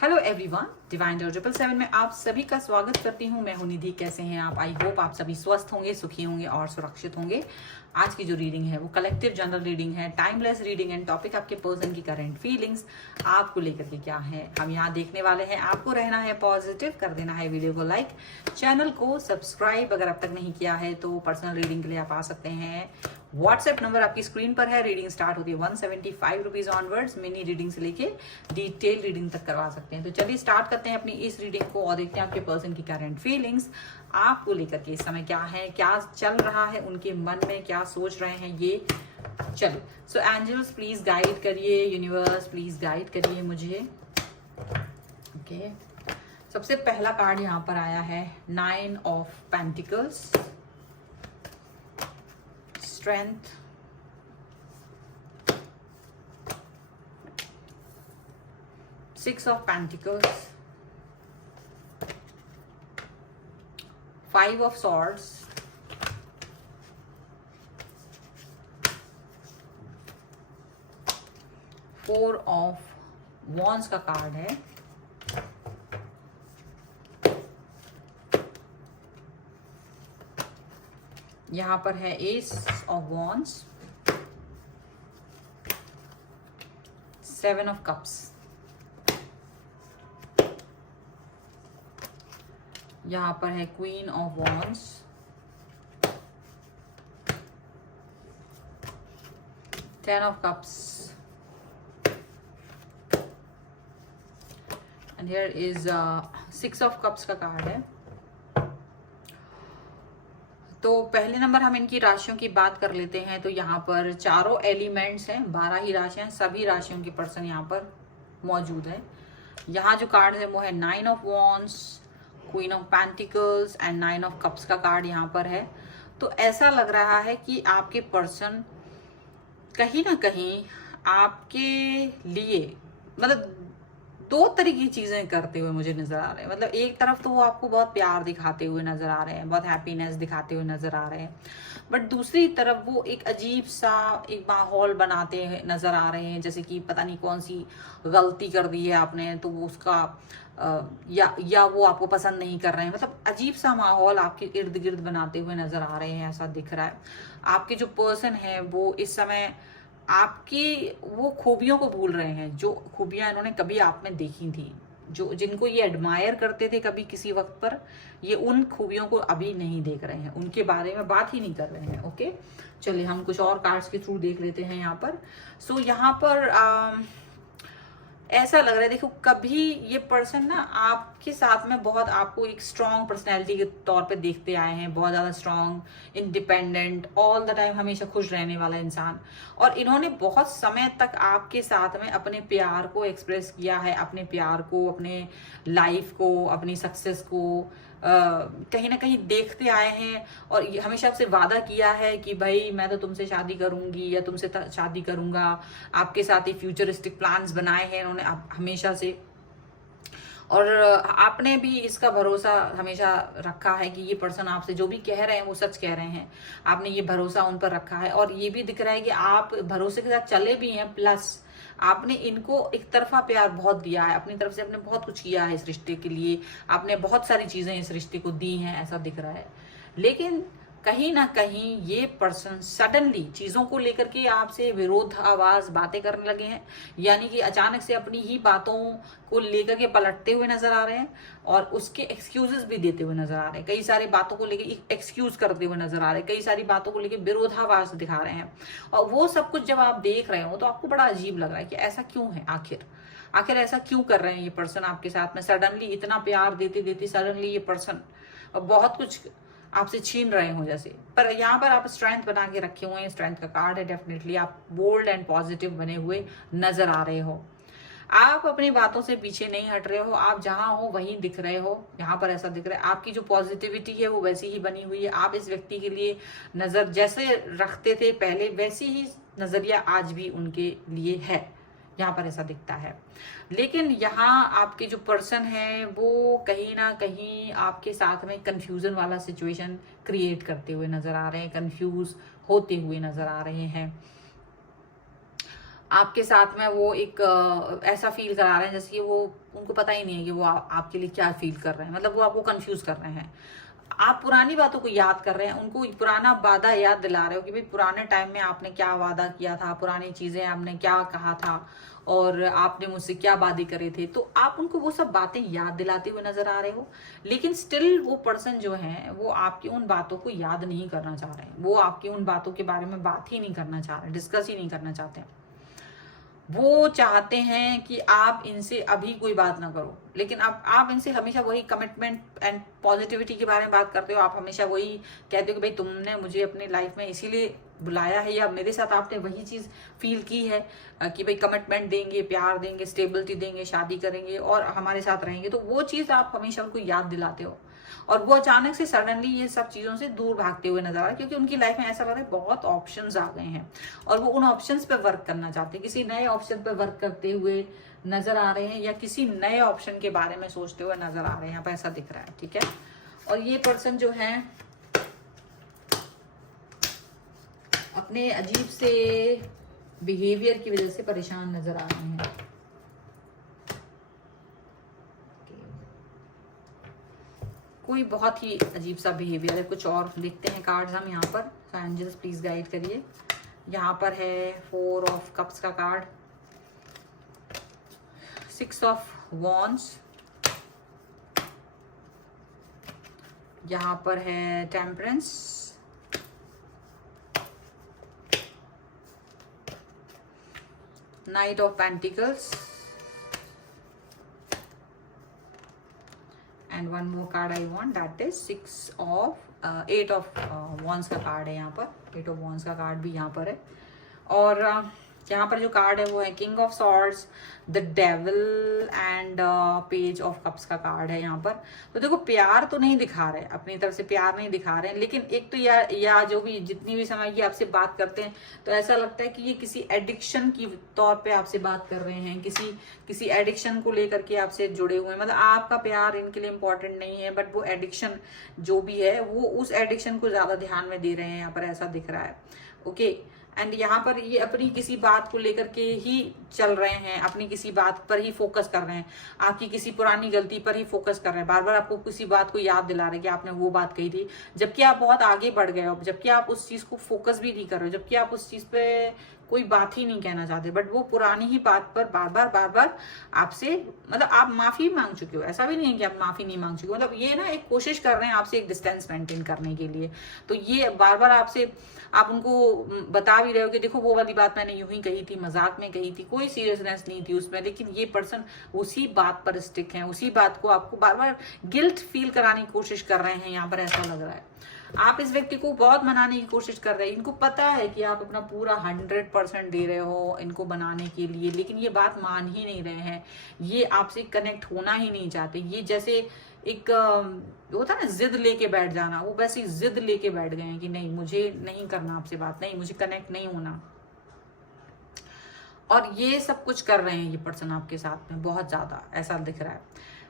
Hello everyone, divine dot 777 में आप सभी का स्वागत करती हूँ। मैं हूँ निधि। कैसे हैं आप? आई होप आप सभी स्वस्थ होंगे, सुखी होंगे और सुरक्षित होंगे। आज की जो रीडिंग है वो कलेक्टिव जनरल रीडिंग है, टाइमलेस रीडिंग एंड टॉपिक आपके पर्सन की करंट फीलिंग्स आपको लेकर के क्या है हम यहाँ देखने वाले हैं। आपको रहना है पॉजिटिव, कर देना है वीडियो को लाइक, चैनल को सब्सक्राइब अगर अब तक नहीं किया है तो पर्सनल रीडिंग के लिए आप आ सकते हैं। व्हाट्सएप नंबर आपकी स्क्रीन पर है। रीडिंग स्टार्ट होती है 175 रुपीज ऑनवर्ड्स। मिनी रीडिंग से लेके डिटेल रीडिंग तक करवा सकते हैं। तो चलिए स्टार्ट करते हैं अपनी इस रीडिंग को और देखते हैं आपके पर्सन की करंट फीलिंग्स आपको लेकर के इस समय क्या है, क्या चल रहा है उनके मन में, क्या सोच रहे हैं ये। चलो सो एंजल्स प्लीज गाइड करिए, यूनिवर्स प्लीज गाइड करिए मुझे। ओके, सबसे पहला कार्ड यहाँ पर आया है 9 of pentacles, strength, Six of Pentacles, Five of Swords, Four of Wands का कार्ड है। यहाँ पर है Ace of Wands, Seven of Cups, यहाँ पर है queen of wands, 10 of cups and here is 6 of cups का कार्ड है। तो पहले नंबर हम इनकी राशियों की बात कर लेते हैं। तो यहाँ पर चारों एलिमेंट्स हैं, 12 ही राशियां, सभी राशियों के पर्सन यहाँ पर मौजूद है। यहाँ जो कार्ड है वो है 9 of wands, queen of pentacles and 9 of cups का कार्ड यहाँ पर है। तो ऐसा लग रहा है कि आपके पर्सन कहीं ना कहीं आपके लिए मतलब दो तरह की चीजें करते हुए मुझे नजर आ रहे हैं। मतलब एक तरफ तो वो आपको बहुत प्यार दिखाते हुए नजर आ रहे हैं, बहुत हैप्पीनेस दिखाते हुए नजर आ रहे हैं, बट दूसरी तरफ वो एक अजीब सा एक माहौल बनाते नजर आ रहे हैं, जैसे कि पता नहीं कौन सी गलती कर दी है आपने तो वो उसका या वो आपको पसंद नहीं कर रहे हैं। मतलब अजीब सा माहौल आपके इर्द गिर्द बनाते हुए नजर आ रहे हैं, ऐसा दिख रहा है। आपके जो पर्सन है वो इस समय आपकी वो खूबियों को भूल रहे हैं, जो खूबियां इन्होंने कभी आप में देखी थी, जो जिनको ये एडमायर करते थे कभी किसी वक्त पर, ये उन खूबियों को अभी नहीं देख रहे हैं, उनके बारे में बात ही नहीं कर रहे हैं। ओके, चलिए हम कुछ और कार्ड्स के थ्रू देख लेते हैं यहाँ पर। सो यहाँ पर ऐसा लग रहा है, देखो कभी ये पर्सन ना आपके साथ में बहुत आपको एक स्ट्रॉन्ग पर्सनैलिटी के तौर पे देखते आए हैं, बहुत ज़्यादा strong, independent, all the time हमेशा खुश रहने वाला इंसान। और इन्होंने बहुत समय तक आपके साथ में अपने प्यार को एक्सप्रेस किया है, अपने प्यार को, अपने लाइफ को, अपनी सक्सेस को कहीं ना कहीं देखते आए हैं और हमेशा आपसे वादा किया है कि भाई मैं तो तुमसे शादी करूंगी या तुमसे शादी करूंगा। आपके साथ ही फ्यूचरिस्टिक प्लान्स बनाए हैं इन्होंने हमेशा से, और आपने भी इसका भरोसा हमेशा रखा है कि ये पर्सन आपसे जो भी कह रहे हैं वो सच कह रहे हैं। आपने ये भरोसा उन पर रखा है और ये भी दिख रहा है कि आप भरोसे के साथ चले भी हैं, प्लस आपने इनको एक तरफा प्यार बहुत दिया है, अपनी तरफ से आपने बहुत कुछ किया है इस रिश्ते के लिए, आपने बहुत सारी चीजें इस रिश्ते को दी हैं, ऐसा दिख रहा है। लेकिन कहीं ना कहीं ये पर्सन सडनली चीजों को लेकर के आपसे विरोधाभास बातें करने लगे हैं, यानी कि अचानक से अपनी ही बातों को लेकर के पलटते हुए नजर आ रहे हैं और उसके एक्सक्यूजेस भी देते हुए नजर आ रहे हैं। कई सारी बातों को लेकर एक्सक्यूज करते हुए नजर आ रहे हैं, कई सारी बातों को लेकर विरोधाभास दिखा रहे हैं। और वो सब कुछ जब आप देख रहे हो तो आपको बड़ा अजीब लग रहा है कि ऐसा क्यों है, आखिर ऐसा क्यों कर रहे हैं ये पर्सन आपके साथ में। सडनली इतना प्यार देते देते सडनली ये पर्सन बहुत कुछ आपसे छीन रहे हो जैसे। पर यहाँ पर आप स्ट्रेंथ बना के रखे हुए हैं, स्ट्रेंथ का कार्ड है। डेफिनेटली आप बोल्ड एंड पॉजिटिव बने हुए नजर आ रहे हो, आप अपनी बातों से पीछे नहीं हट रहे हो, आप जहां हो वहीं दिख रहे हो। यहाँ पर ऐसा दिख रहा है आपकी जो पॉजिटिविटी है वो वैसी ही बनी हुई है। आप इस व्यक्ति के लिए नजर जैसे रखते थे पहले, वैसी ही नजरिया आज भी उनके लिए है, यहाँ पर ऐसा दिखता है। लेकिन यहाँ आपके जो पर्सन है वो कहीं ना कहीं आपके साथ में कंफ्यूजन वाला सिचुएशन क्रिएट करते हुए नजर आ रहे हैं, कंफ्यूज होते हुए नजर आ रहे हैं। आपके साथ में वो एक ऐसा फील करा रहे हैं जैसे कि वो, उनको पता ही नहीं है कि वो आपके लिए क्या फील कर रहे हैं, मतलब वो आपको कंफ्यूज कर रहे हैं। आप पुरानी बातों को याद कर रहे हैं, उनको पुराना वादा याद दिला रहे हो कि भाई पुराने टाइम में आपने क्या वादा किया था, पुरानी चीजें आपने क्या कहा था और आपने मुझसे क्या वादे करे थे, तो आप उनको वो सब बातें याद दिलाते हुए नजर आ रहे हो। लेकिन स्टिल वो पर्सन जो है वो आपकी उन बातों को याद नहीं करना चाह रहे हैं, वो आपकी उन बातों के बारे में बात ही नहीं करना चाह रहे, डिस्कस ही नहीं करना चाहते हैं। वो चाहते हैं कि आप इनसे अभी कोई बात ना करो, लेकिन आप इनसे हमेशा वही कमिटमेंट एंड पॉजिटिविटी के बारे में बात करते हो। आप हमेशा वही कहते हो कि भाई तुमने मुझे अपनी लाइफ में इसीलिए बुलाया है, या मेरे साथ आपने वही चीज फील की है कि भाई कमिटमेंट देंगे, प्यार देंगे, स्टेबिलिटी देंगे, शादी करेंगे और हमारे साथ रहेंगे। तो वो चीज आप हमेशा उनको याद दिलाते हो, और वो अचानक से सडनली ये सब चीजों से दूर भागते हुए नजर आ रहा है, क्योंकि उनकी लाइफ में ऐसा लग रहा है बहुत ऑप्शंस आ गए हैं और वो उन ऑप्शंस पे वर्क करना चाहते हैं, किसी नए ऑप्शन पे वर्क करते हुए नजर आ रहे हैं, या किसी नए ऑप्शन के बारे में सोचते हुए नजर आ रहे हैं। यहाँ पे ऐसा दिख रहा है, ठीक है। और ये पर्सन जो है अपने अजीब से बिहेवियर की वजह से परेशान नजर आ रहे हैं। कोई बहुत ही अजीब सा बिहेवियर है। कुछ और देखते हैं कार्ड्स हम यहाँ पर। एंजल्स प्लीज गाइड करिए। यहाँ पर है 4 ऑफ कप्स का कार्ड, 6 ऑफ वॉन्ड्स, यहाँ पर है temperance, night of pentacles, and one more card I want, that is 8 of wands का कार्ड है यहाँ पर। 8 ऑफ वॉन्ड्स का कार्ड भी यहाँ पर है। और यहाँ पर जो कार्ड है वो है king of swords, the devil and page of cups का कार्ड है यहाँ पर। तो देखो प्यार तो नहीं दिखा रहे, अपनी तरफ से प्यार नहीं दिखा रहे हैं, लेकिन एक तो या जो भी जितनी भी समय ये आपसे बात करते हैं तो ऐसा लगता है कि ये किसी एडिक्शन की तौर पे आपसे बात कर रहे हैं, किसी एडिक्शन को लेकर के आपसे जुड़े हुए हैं। मतलब आपका प्यार इनके लिए इंपॉर्टेंट नहीं है, बट वो एडिक्शन जो भी है वो उस एडिक्शन को ज्यादा ध्यान में दे रहे हैं, यहाँ पर ऐसा दिख रहा है। ओके, एंड यहाँ पर ये अपनी किसी बात को लेकर के ही चल रहे हैं, अपनी किसी बात पर ही फोकस कर रहे हैं, आपकी किसी पुरानी गलती पर ही फोकस कर रहे हैं, बार बार आपको किसी बात को याद दिला रहे हैं कि आपने वो बात कही थी, जबकि आप बहुत आगे बढ़ गए हो, जबकि आप उस चीज को फोकस भी नहीं कर रहे हो, जबकि आप उस चीज पे कोई बात ही नहीं कहना चाहते, बट वो पुरानी ही बात पर बार बार आपसे, मतलब आप माफी मांग चुके हो, ऐसा भी नहीं है कि आप माफी नहीं मांग चुके हो, मतलब ये ना एक कोशिश कर रहे हैं आपसे एक डिस्टेंस मेंटेन करने के लिए। तो ये बार बार आपसे, आप उनको बता भी रहे हो कि देखो वो वाली बात मैंने यूं ही कही थी, मजाक में कही थी, कोई सीरियसनेस नहीं थी उसमें, लेकिन ये पर्सन उसी बात पर स्टिक है, उसी बात को आपको बार बार गिल्ट फील कराने की कोशिश कर रहे हैं, यहाँ पर ऐसा लग रहा है। आप इस व्यक्ति को बहुत मनाने की कोशिश कर रहे हैं, इनको पता है कि आप अपना पूरा 100% दे रहे हो इनको बनाने के लिए, लेकिन ये बात मान ही नहीं रहे हैं, ये आपसे कनेक्ट होना ही नहीं चाहते। ये जैसे एक होता है ना जिद लेके बैठ जाना, वो वैसे ही जिद लेके बैठ गए हैं कि नहीं मुझे नहीं करना आपसे बात, नहीं मुझे कनेक्ट नहीं होना। और ये सब कुछ कर रहे हैं ये पर्सन आपके साथ में बहुत ज्यादा, ऐसा दिख रहा है।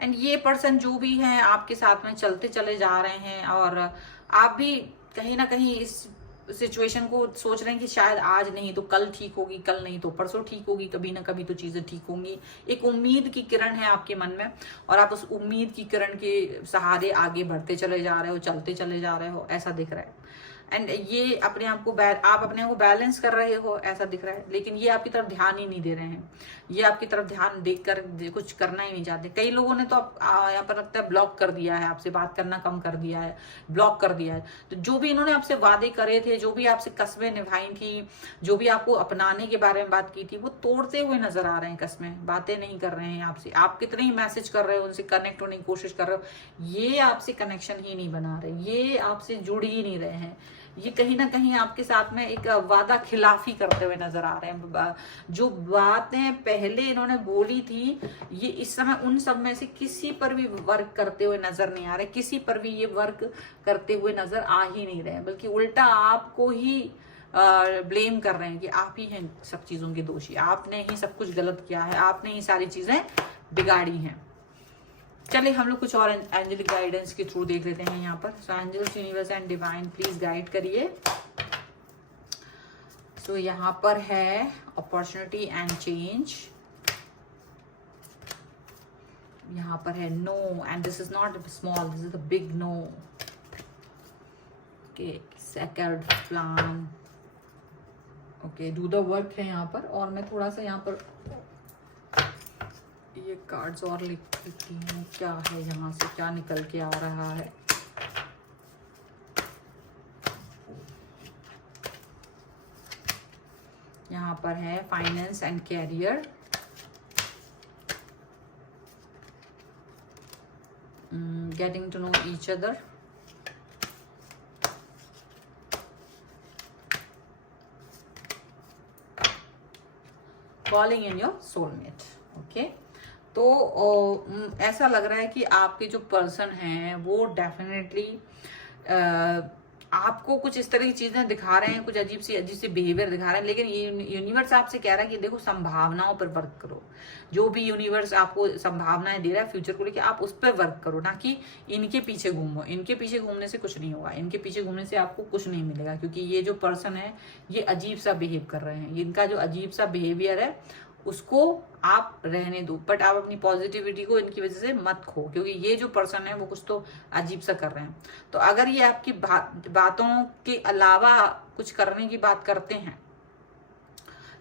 एंड ये पर्सन जो भी है आपके साथ में चलते चले जा रहे हैं, और आप भी कहीं ना कहीं इस सिचुएशन को सोच रहे हैं कि शायद आज नहीं तो कल ठीक होगी, कल नहीं तो परसों ठीक होगी, कभी ना कभी तो चीजें ठीक होंगी। एक उम्मीद की किरण है आपके मन में, और आप उस उम्मीद की किरण के सहारे आगे बढ़ते चले जा रहे हो, चलते चले जा रहे हो, ऐसा दिख रहा है। एंड ये अपने आप को आप अपने आप को बैलेंस कर रहे हो, ऐसा दिख रहा है, लेकिन ये आपकी तरफ ध्यान ही नहीं दे रहे हैं, ये आपकी तरफ ध्यान देकर कुछ करना ही नहीं चाहते। कई लोगों ने तो यहाँ पर लगता है ब्लॉक कर दिया है, आपसे बात करना कम कर दिया है, ब्लॉक कर दिया है। तो जो भी इन्होंने आपसे वादे करे थे, जो भी आपसे कस्में निभाई थी, जो भी आपको अपनाने के बारे में बात की थी, वो तोड़ते हुए नजर आ रहे हैं कस्में, बातें नहीं कर रहे हैं आपसे। आप कितने ही मैसेज कर रहे हो, उनसे कनेक्ट होने की कोशिश कर रहे हो, ये आपसे कनेक्शन ही नहीं बना रहे, ये आपसे जुड़ ही नहीं रहे हैं, ये कहीं ना कहीं आपके साथ में एक वादा खिलाफी करते हुए नजर आ रहे हैं। जो बातें पहले इन्होंने बोली थी, ये इस समय उन सब में से किसी पर भी वर्क करते हुए नजर नहीं आ रहे, किसी पर भी ये वर्क करते हुए नजर आ ही नहीं रहे, बल्कि उल्टा आपको ही ब्लेम कर रहे हैं कि आप ही हैं सब चीजों के दोषी, आपने ही सब कुछ गलत किया है, आपने ही सारी चीजें बिगाड़ी हैं। चलिए हम लोग कुछ और एंजेलिक गाइडेंस के थ्रू देख लेते हैं यहाँ पर। So angels, universe and divine please guide करिए। सो यहाँ पर है अपॉर्चुनिटी एंड चेंज, यहाँ पर है no, and this is not small, this is a big no. Okay, second plan, okay, do the work है यहाँ पर। और मैं थोड़ा सा यहाँ पर ये कार्ड्स और लिख देती हूँ, क्या है यहाँ से, क्या निकल के आ रहा है। यहाँ पर है finance and career, getting to know each other, calling in your soulmate. Okay, तो ऐसा लग रहा है कि आपके जो पर्सन हैं वो डेफिनेटली आपको कुछ इस तरह की चीजें दिखा रहे हैं, कुछ अजीब सी बिहेवियर दिखा रहे हैं, लेकिन यूनिवर्स आपसे कह रहा है कि देखो संभावनाओं पर वर्क करो। जो भी यूनिवर्स आपको संभावनाएं दे रहा है फ्यूचर को लेकर, आप उस पर वर्क करो, ना कि इनके पीछे घूमो। इनके पीछे घूमने से कुछ नहीं होगा, इनके पीछे घूमने से आपको कुछ नहीं मिलेगा, क्योंकि ये जो पर्सन है ये अजीब सा बिहेव कर रहे हैं। इनका जो अजीब सा बिहेवियर है उसको आप रहने दो, बट आप अपनी पॉजिटिविटी को इनकी वजह से मत खो, क्योंकि ये जो पर्सन है वो कुछ तो अजीब सा कर रहे हैं। तो अगर ये आपकी बातों के अलावा कुछ करने की बात करते हैं,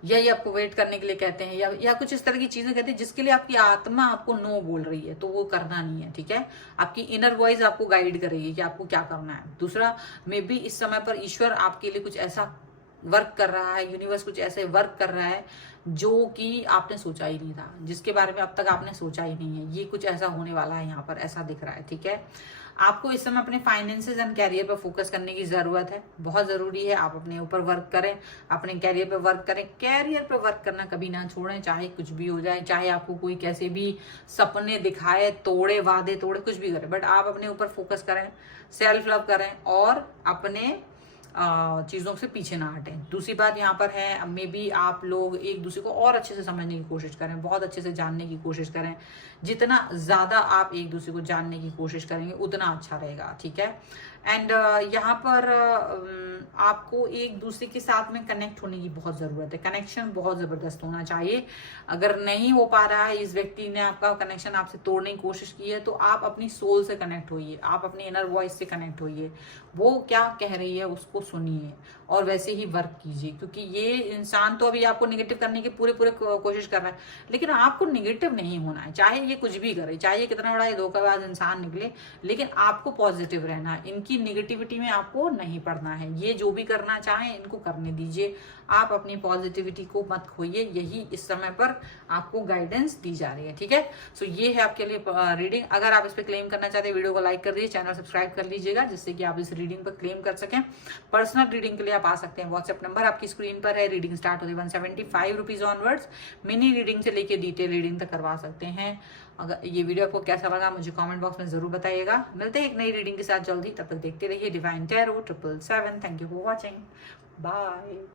या ये आपको वेट करने के लिए कहते हैं, या कुछ इस तरह की चीजें कहते हैं जिसके लिए आपकी आत्मा आपको नो बोल रही है, तो वो करना नहीं है। ठीक है, आपकी इनर वॉइस आपको गाइड करेगी कि आपको क्या करना है। दूसरा, मे बी इस समय पर ईश्वर आपके लिए कुछ ऐसा वर्क कर रहा है, यूनिवर्स कुछ ऐसे वर्क कर रहा है जो कि आपने सोचा ही नहीं था, जिसके बारे में अब तक आपने सोचा ही नहीं है। ये कुछ ऐसा होने वाला है, यहाँ पर ऐसा दिख रहा है। ठीक है, आपको इस समय अपने फाइनेंसेस एंड कैरियर पर फोकस करने की जरूरत है, बहुत जरूरी है। आप अपने ऊपर वर्क करें, अपने कैरियर पर वर्क करें। कैरियर पर वर्क करना कभी ना छोड़ें, चाहे कुछ भी हो जाए, चाहे आपको कोई कैसे भी सपने दिखाए, तोड़े, वादे तोड़े, कुछ भी करे, बट आप अपने ऊपर फोकस करें, सेल्फ लव करें और अपने चीज़ों से पीछे ना हटें। दूसरी बात यहाँ पर है, मे बी आप लोग एक दूसरे को और अच्छे से समझने की कोशिश करें, बहुत अच्छे से जानने की कोशिश करें। जितना ज़्यादा आप एक दूसरे को जानने की कोशिश करेंगे उतना अच्छा रहेगा। ठीक है, एंड यहाँ पर आपको एक दूसरे के साथ में कनेक्ट होने की बहुत ज़रूरत है। कनेक्शन बहुत ज़बरदस्त होना चाहिए। अगर नहीं हो पा रहा है, इस व्यक्ति ने आपका कनेक्शन आपसे तोड़ने की कोशिश की है, तो आप अपनी सोल से कनेक्ट होइए, आप अपनी इनर वॉइस से कनेक्ट होइए। वो क्या कह रही है उसको सुनिए और वैसे ही वर्क कीजिए, क्योंकि ये इंसान तो अभी आपको निगेटिव करने की पूरे कोशिश कर रहा है, लेकिन आपको निगेटिव नहीं होना है। चाहे ये कुछ भी करे, चाहे ये कितना बड़ा धोखाबाज इंसान निकले, लेकिन आपको पॉजिटिव रहना है। इनकी निगेटिविटी में आपको नहीं पड़ना है। ये जो भी करना चाहें इनको करने दीजिए, आप अपनी पॉजिटिविटी को मत खोइए। यही इस समय पर आपको गाइडेंस दी जा रही है। ठीक है, सो ये है आपके लिए रीडिंग। अगर आप इस पर क्लेम करना चाहते हैं, वीडियो को लाइक कर दीजिए, चैनल सब्सक्राइब कर लीजिएगा, जिससे कि आप इस रीडिंग पर क्लेम कर सकें। पर्सनल रीडिंग के लिए आप आ सकते हैं, व्हाट्सएप नंबर आपकी स्क्रीन पर है। रीडिंग स्टार्ट होती है 175 रुपीज ऑनवर्ड्स। मिनी रीडिंग से लेके डिटेल रीडिंग तक करवा सकते हैं। अगर ये वीडियो आपको कैसा लगा मुझे कमेंट बॉक्स में जरूर बताइएगा। मिलते हैं एक नई रीडिंग के साथ जल्दी, तब तक देखते रहिए divine tarot 777। Thank you for watching, bye.